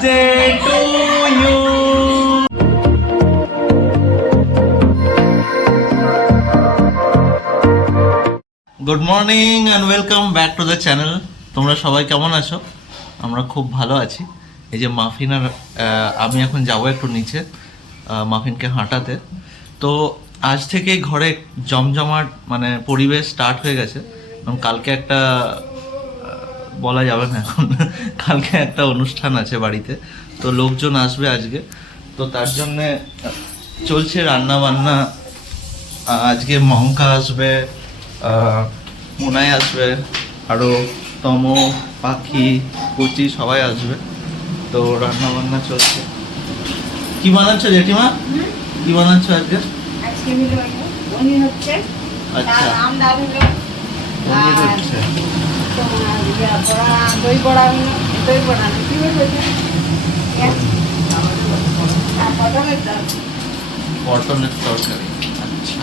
birthday to you. Good morning and welcome back to the channel. তোমরা সবাই কেমন আছো? আমরা খুব ভালো আছি। এই যে মাফিন আর আমি এখন যাবো একটু নিচে মাফিনকে হাঁটাতে। তো আজ থেকেই ঘরে জমজমাট মানে পরিবেশ স্টার্ট হয়ে গেছে। এবং কালকে একটা বলা যাবে না এখন, কালকে একটা অনুষ্ঠান আছে বাড়িতে, তো লোকজন আসবে আজকে। তো তার জন্যে চলছে রান্না বান্না। আজকে মঙ্কা আসবে, মুনাই আসবে, আরও তম, পাখি, কুচি সবাই আসবে। তো রান্না বান্না চলছে। কি বানাচ্ছ জেঠিমা? কি বানাচ্ছ আজকে? পনির হচ্ছে। আচ্ছা, পনির হচ্ছে। দই বড়া দই বড়া কি হয়েছে? পটলের তরকারি। আচ্ছা,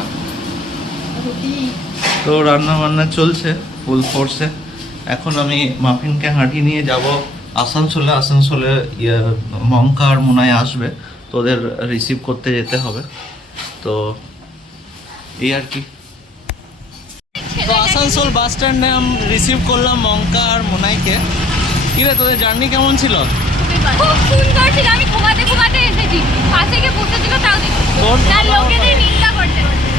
তো রান্না বান্না চলছে ফুল ফোর্সে। এখন আমি মাফিনকে হাঁটি নিয়ে যাব আসানসোলে। আসানসোলে মঙ্কা আর মুনাই আসবে, তো ওদের রিসিভ করতে যেতে হবে। তো এই আর কি। তো আসানসোল বাস স্ট্যান্ডে আমি রিসিভ করলাম মঙ্কা আর মুনাইকে। কি রে, তোদের জার্নি কেমন ছিল? খুব সুন্দর ছিল। আমি ঘুমাতে ঘুমাতে এসেছি, পাশে গিয়ে বসেছিল তাও দেখি না, লোকেদের নিন্দা করতে করতে।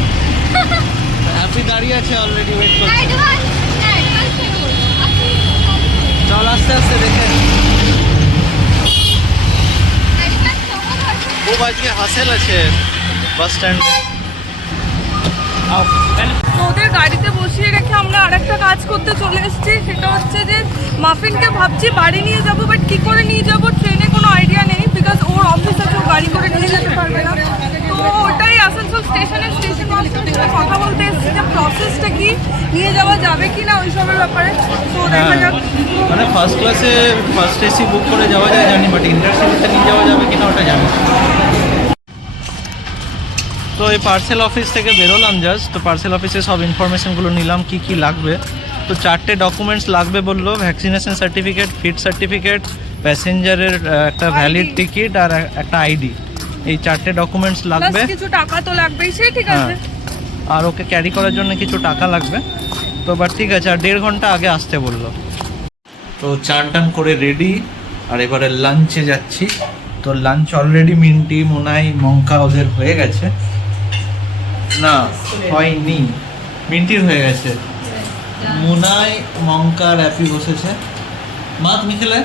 হ্যাপি দাঁড়িয়ে আছে অলরেডি, ওয়েট করছে। চল আস্তে আস্তে দেখে। খুব আজকে হাসেল আছে বাস স্ট্যান্ড। তো ওদের গাড়িতে বসিয়ে রেখে আমরা আরেকটা কাজ করতে চলে এসেছি। সেটা হচ্ছে যে মাফিনকে ভাবছি বাড়ি নিয়ে যাব, বাট কি করে নিয়ে যাব ট্রেনে কোনো আইডিয়া নেই, বিকজ ওর অফিস আছে, ও গাড়ি করে নিয়ে যেতে পারবে না। তো ওটাই আসানসোল স্টেশন মাস্টারের সাথে কথা বলতে এসেছি যে প্রসেসটা কি, নিয়ে যাওয়া যাবে কি না ওইসবের ব্যাপারে। তো দেখা যাক। মানে ফার্স্ট ক্লাসে ফার্স্ট এসি বুক করে যাওয়া যায় জানি, বাট ইন্টারসিটিতে নিয়ে যাওয়া যাবে কিনা ওটা জানি। তো এই পার্সেল অফিস থেকে বেরোলাম জাস্ট। তো পার্সেল অফিসে সব ইনফরমেশনগুলো নিলাম কি কি লাগবে। তো 4টে ডকুমেন্টস লাগবে বললো, ভ্যাকসিনেশন সার্টিফিকেট, ফিট সার্টিফিকেট, প্যাসেঞ্জারের একটা ভ্যালিড টিকিট আর একটা আইডি। এই 4টে ডকুমেন্টস লাগবে। কিছু টাকা তো লাগবেই, সে ঠিক আছে। আর ওকে ক্যারি করার জন্য কিছু টাকা লাগবে। তো বাট ঠিক আছে, আর 1.5 ঘন্টা আগে আসতে বললো। তো চান টান করে রেডি, আর এবারে লাঞ্চে যাচ্ছি। তো লাঞ্চ অলরেডি মিন্টি, মুনাই, মঙ্কা ওদের হয়ে গেছে। না হয়নি, মিন্টির হয়ে গেছে। মুনাই, মঙ্কা, র্যাপি বসেছে। মা তুমি খেলে?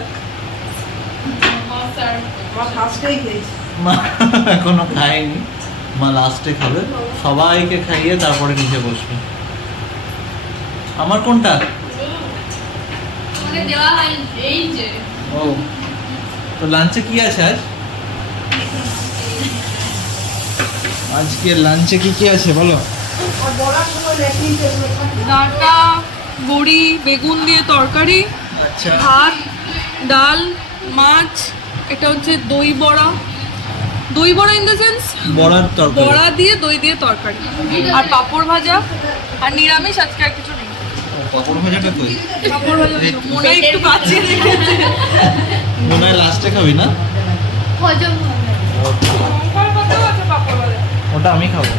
মা এখনো খায়নি, মা লাস্টে খাবে। সবাইকে খাইয়ে তারপরে নিচে বসবে। আমার কোনটা? ও, তো লাঞ্চে কি আছে আজ? আজকে লাঞ্চে কি কি আছে বলো? ডাটা, বড়ি, বেগুন দিয়ে তরকারি, আচ্ছা, ভাত, ডাল, মাছ, এটা হচ্ছে দই বড়া। দই বড়া ইন দ্য সেন্স বড়ার তরকারি, বড়া দিয়ে দই দিয়ে তরকারি, আর পাঁপড় ভাজা, আর নিরামিষ আজকে আর কিছু নেই। পাপড় ভাজাটা কই? পাঁপড় ভাজা মনে হয় একটু কাছে রেখেছে। মনে হয় লাস্টে খাবি না? হজম হবে। লঙ্কার মধ্যেও আছে পাঁপড় ভাজা। ওটা আমি খাবো।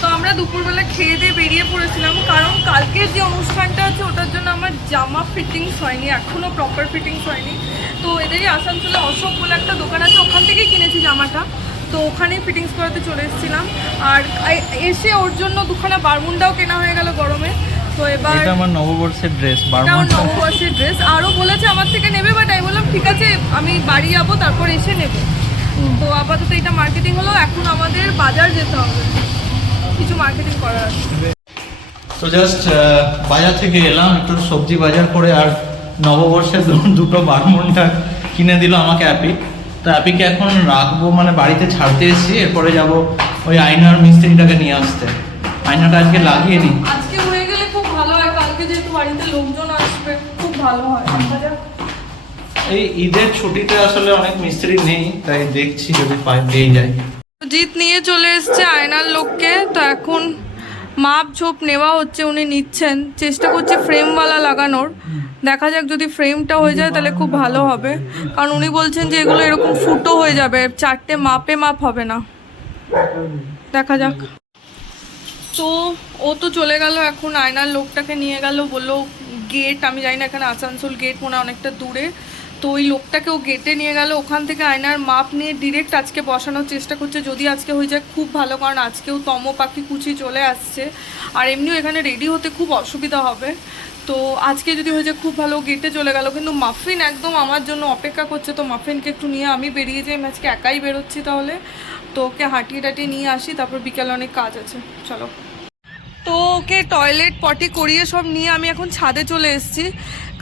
তো আমরা দুপুরবেলা খেয়ে দিয়ে বেরিয়ে পড়েছিলাম, কারণ কালকের যে অনুষ্ঠানটা আছে ওটার জন্য আমার জামা ফিটিংস হয়নি, এখনও প্রপার ফিটিংস হয়নি। তো এদেরই আসানসোলে অশোক বলে একটা দোকান আছে, ওখান থেকেই কিনেছি জামাটা। তো ওখানেই ফিটিংস করাতে চলে এসেছিলাম। আর এসে ওর জন্য দুখানা বারমুন্ডাও কেনা হয়ে গেল গরমে। তো এবার এটা আমার নববর্ষের ড্রেস, আমার নববর্ষের ড্রেস। আরও বলেছে আমার থেকে নেবে, বাট আমি বললাম ঠিক আছে আমি বাড়ি যাবো তারপর এসে নেবো। তো আপাতত এটা মার্কেটিং হলো, এখন আমাদের বাজার যেতে হবে, কিছু মার্কেটিং করার আছে। তো জাস্ট বাজার থেকে এলাম, একটু সবজি বাজার করে, আর নববর্ষের দুটো বারমুন্ডা কিনে দিল আমাকে অ্যাপি। তো অ্যাপিকে এখন রাখবো, মানে বাড়িতে ছাড়তে এসেছি, এরপরে যাব ওই আয়নার মিস্ত্রিটাকে নিয়ে আসতে। আয়নাটা আজকে লাগিয়ে দিই। আজকে হয়ে গেলে খুব ভালো হয়, কালকে যেহেতু বাড়িতে লোকজন আসবে খুব ভালো হয়। এই ঈদের ছুটিতে আসলে অনেক মিস্ত্রি নেই, তাই দেখছি যদি পেয়ে যায়। জিৎ নিয়ে চলে এসছে আয়নার লোককে। তো এখন মাপ ঝোপ নেওয়া হচ্ছে, উনি নিচ্ছেন, চেষ্টা করছে ফ্রেমওয়ালা লাগানোর। দেখা যাক যদি ফ্রেমটা হয়ে যায় তাহলে খুব ভালো হবে, কারণ উনি বলছেন যে এগুলো এরকম ফুটো হয়ে যাবে, 4টে মাপে মাপ হবে না। দেখা যাক। তো ও তো চলে গেল, এখন আয়নার লোকটাকে নিয়ে গেল, বললো গেট, আমি জানি না এখানে আসানসোল গেট মনে হয় অনেকটা দূরে, তো ওই লোকটাকে ও গেটে নিয়ে গেল, ওখান থেকে আয়নার মাপ নিয়ে ডিরেক্ট আজকে বসানোর চেষ্টা করছে। যদি আজকে হয়ে যায় খুব ভালো, কারণ আজকেও তম পাখি কুচি চলে আসছে, আর এমনিও এখানে রেডি হতে খুব অসুবিধা হবে। তো আজকে যদি হয়ে যায় খুব ভালো। গেটে চলে গেল, কিন্তু মাফিন একদম আমার জন্য অপেক্ষা করছে, তো মাফিনকে একটু নিয়ে আমি বেরিয়ে যাই, আমি আজকে একাই বেরোচ্ছি, তাহলে তো ওকে হাঁটিয়ে টাটিয়ে নিয়ে আসি, তারপর বিকেলে অনেক কাজ আছে, চলো। তো ওকে টয়লেট পটি করিয়ে সব নিয়ে আমি এখন ছাদে চলে এসেছি,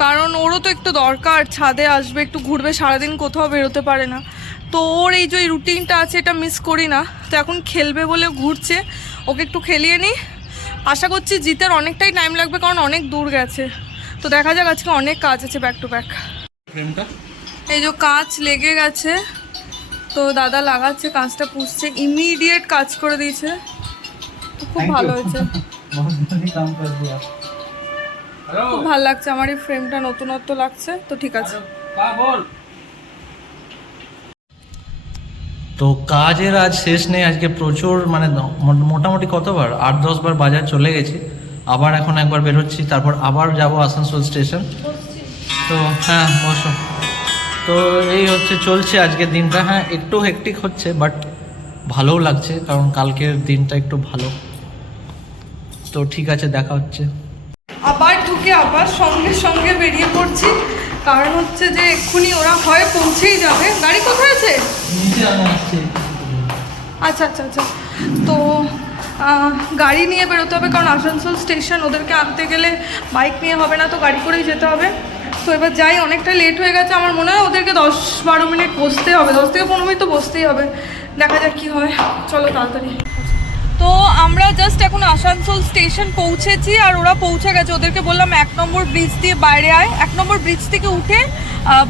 কারণ ওরও তো একটু দরকার, ছাদে আসবে, একটু ঘুরবে, সারাদিন কোথাও বেরোতে পারে না। তো ওর এই যে রুটিনটা আছে এটা মিস করি না, তো এখন খেলবে বলে ঘুরছে, ওকে একটু খেলিয়ে নিই। আশা করছি জিতের অনেকটাই টাইম লাগবে, কারণ অনেক দূর গেছে। তো দেখা যাক, আজকে অনেক কাজ আছে ব্যাক টু ব্যাক। এই যে কাঁচ লেগে গেছে, তো দাদা লাগাচ্ছে, কাঁচটা পুষছে, ইমিডিয়েট কাজ করে দিয়েছে, খুব ভালো হয়েছে, খুব ভালো লাগছে আমার এই ফ্রেমটা, নতুনত্ব লাগছে, তো ঠিক আছে। তো কাজের আজ শেষ নেই, আজকে প্রচুর, মানে মোটামুটি কতবার 8-10 বার বাজার চলে গেছি, আবার এখন একবার বেরোচ্ছি, তারপর আবার যাব আসানসোল স্টেশন। তো হ্যাঁ বসো। তো এই হচ্ছে চলছে আজকের দিনটা, হ্যাঁ একটু হেক্টিক হচ্ছে, বাট ভালোও লাগছে, কারণ কালকের দিনটা একটু ভালো। তো ঠিক আছে, দেখা হচ্ছে। আবার ঢুকে আবার সঙ্গে সঙ্গে বেরিয়ে পড়ছি, কারণ হচ্ছে যে এক্ষুনি ওরা হয় পৌঁছেই যাবে। গাড়ি কোথায় আছে? আচ্ছা আচ্ছা আচ্ছা। তো গাড়ি নিয়ে বেরোতে হবে, কারণ আসানসোল স্টেশন ওদেরকে আনতে গেলে বাইক নিয়ে হবে না, তো গাড়ি করেই যেতে হবে। তো এবার যাই, অনেকটা লেট হয়ে গেছে, আমার মনে হয় ওদেরকে 10-12 মিনিট বসতে হবে, 10 থেকে 15 মিনিট তো বসতেই হবে, দেখা যাক কী হয়, চলো তাড়াতাড়ি। তো আমরা জাস্ট এখন আসানসোল স্টেশন পৌঁছেছি, আর ওরা পৌঁছে গেছে। ওদেরকে বললাম 1 নম্বর ব্রিজ দিয়ে বাইরে আয়, 1 নম্বর ব্রিজ থেকে উঠে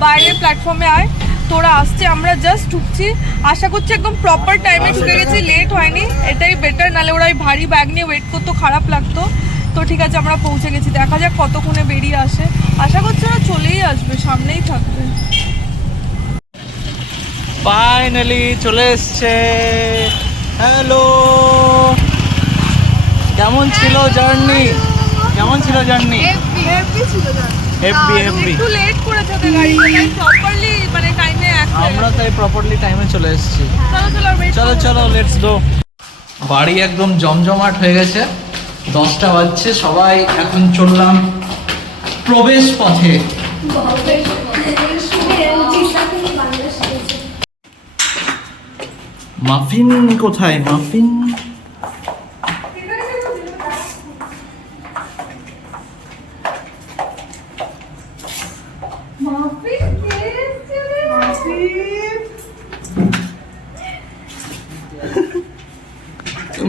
বাইরে প্ল্যাটফর্মে আয়, তো ওরা আসছে, আমরা জাস্ট ঢুকছি। আশা করছি একদম প্রপার টাইমে ঢুকে গেছি, লেট হয়নি, এটাই বেটার, নাহলে ওরা এই ভারী ব্যাগ নিয়ে ওয়েট করতো, খারাপ লাগতো। তো ঠিক আছে, আমরা পৌঁছে গেছি, দেখা যাক কতক্ষণে বেরিয়ে আসে, আশা করছি ওরা চলেই আসবে, সামনেই থাকবে। ফাইনালি চলে এসছে। হ্যালো, কেমন ছিল জার্নি? কেমন ছিল জার্নি? একটু লেট করেছে ওদের গাড়িটা, তাই প্রপারলি মানে টাইমে আমরা তাই প্রপারলি টাইমে চলে এসেছি। চলো চলো লেটস গো। বাড়ি একদম জমজমাট হয়ে গেছে, 10টা বাজছে, সবাই এখন চললাম প্রবেশ পথে। মাফিন কোথায়? মাফিন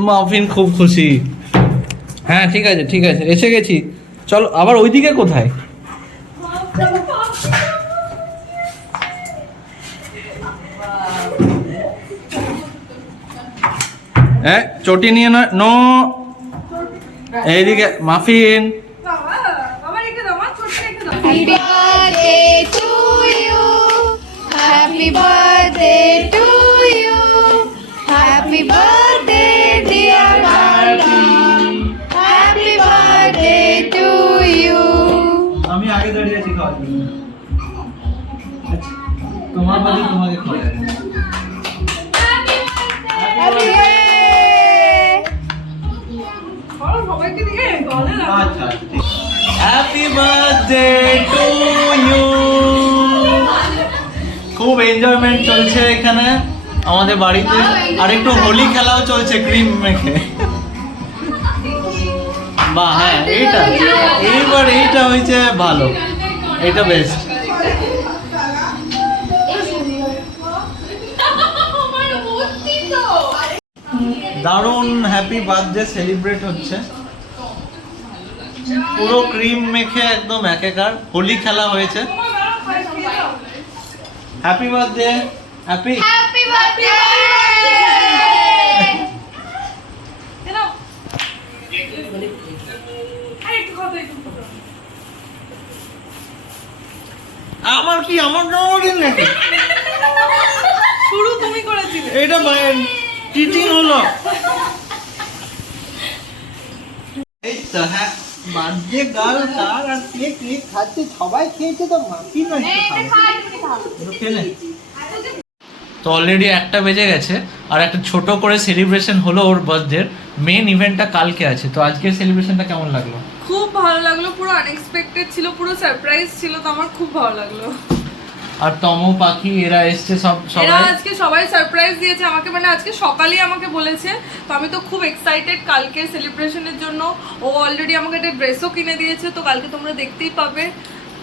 মাফিন খুব খুশি। হ্যাঁ ঠিক আছে ঠিক আছে, এসে গেছি, চলো। আবার ওইদিকে কোথায়? চটি নিয়ে নয়, নো, এইদিকে muffin. Happy birthday to you. Happy birthday to you. Happy birthday dear Barbie. Happy birthday to you. আমি আগে দাঁড়িয়ে আছি খাওয়ার জন্য, তোমার বাড়ি তোমাকে খাওয়াই। Happy birthday. আচ্ছা, হ্যাপি বার্থডে টু ইউ। খুব এনজয়মেন্ট চলছে এখানে আমাদের বাড়িতে, আর একটু হোলি খেলাও চলছে ক্রিম মেখে। বাহ, হ্যাঁ এইবার এইটা হয়েছে ভালো, এটা বেস্ট। দারুণ হ্যাপি বার্থডে সেলিব্রেট হচ্ছে, পুরো ক্রিম মেখে একদম একেকার, হোলি খেলা হয়েছে। Happy birthday, happy Happy birthday. আমার কি আমার জন্মদিন নাকি? শুরু তুমি করেছিলে। এটা চিটিং হলো। এই তো হ্যাঁ, বার্থডে গার্ল কার আর কেক কেক খাচ্ছে, সবাই খেয়েছে তো মাফি না খেলে। তো অলরেডি 1টা বেজে গেছে আর একটা ছোট করে সেলিব্রেশন হলো ওর বার্থডের। মেন ইভেন্টটা কালকে আছে, তো আজকের সেলিব্রেশনটা কেমন লাগলো? খুব ভালো লাগলো, পুরো আনএক্সপেক্টেড ছিল, পুরো সারপ্রাইজ ছিল, তো আমার খুব ভালো লাগলো। আর তমো পাখি এরা এসছে এরা সবাই আজকে সবাই সারপ্রাইজ দিয়েছে আমাকে, মানে আজকে সকালেই আমাকে বলেছে, তো আমি তো খুব এক্সাইটেড কালকে সেলিব্রেশনের জন্য। ও অলরেডি আমাকে একটা ড্রেসও কিনে দিয়েছে, তো কালকে তোমরা দেখতেই পাবে।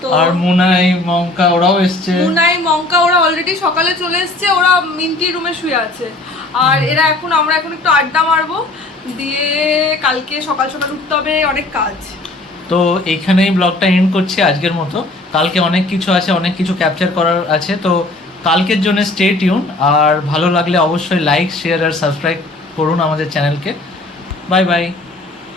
তো আর মুনাই মঙ্কা ওরাও এসছে। মুনাই মঙ্কা ওরা অলরেডি সকালে চলে এসছে, ওরা মিন্টি রুমে শুয়ে আছে। আর আমরা এখন একটু আড্ডা মারবো, দিয়ে কালকে সকাল সকাল উঠতে হবে, অনেক কাজ। তো এখানেই ব্লগটা এন্ড করছি আজকের মতো। কালকে অনেক কিছু আছে, অনেক কিছু ক্যাপচার করার আছে, তো কালকের জন্য স্টে টিউন। আর ভালো লাগলে অবশ্যই লাইক শেয়ার আর সাবস্ক্রাইব করুন আমাদের চ্যানেলকে। Bye bye.